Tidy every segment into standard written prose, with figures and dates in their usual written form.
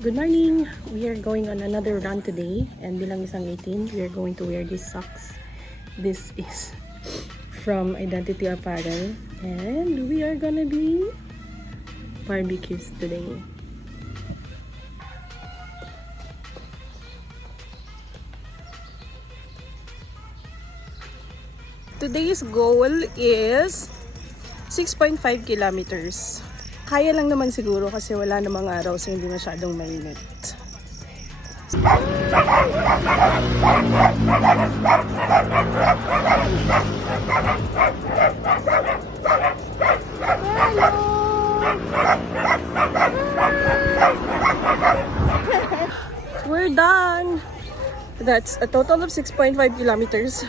Good morning! We are going on another run today and bilang isang 18, we are going to wear these socks. This is from Identity Apparel and we are gonna be barbecues today. Today's goal is 6.5 kilometers. Kaya lang naman siguro kasi wala namang araw so hindi masyadong mainit. We're done! That's a total of 6.5 kilometers.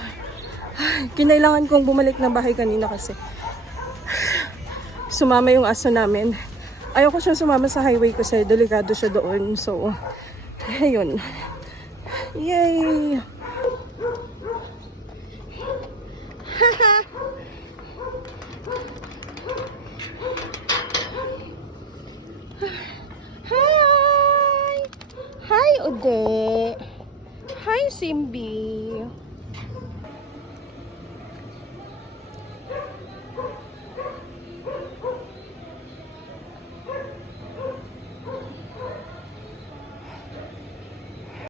Kinailangan kong bumalik na bahay kanina kasi sumama yung aso namin. Ayoko siyang sumama sa highway kasi delikado siya doon. So, ayun. Yay! Hi! Hi, Ode! Hi, Simbi!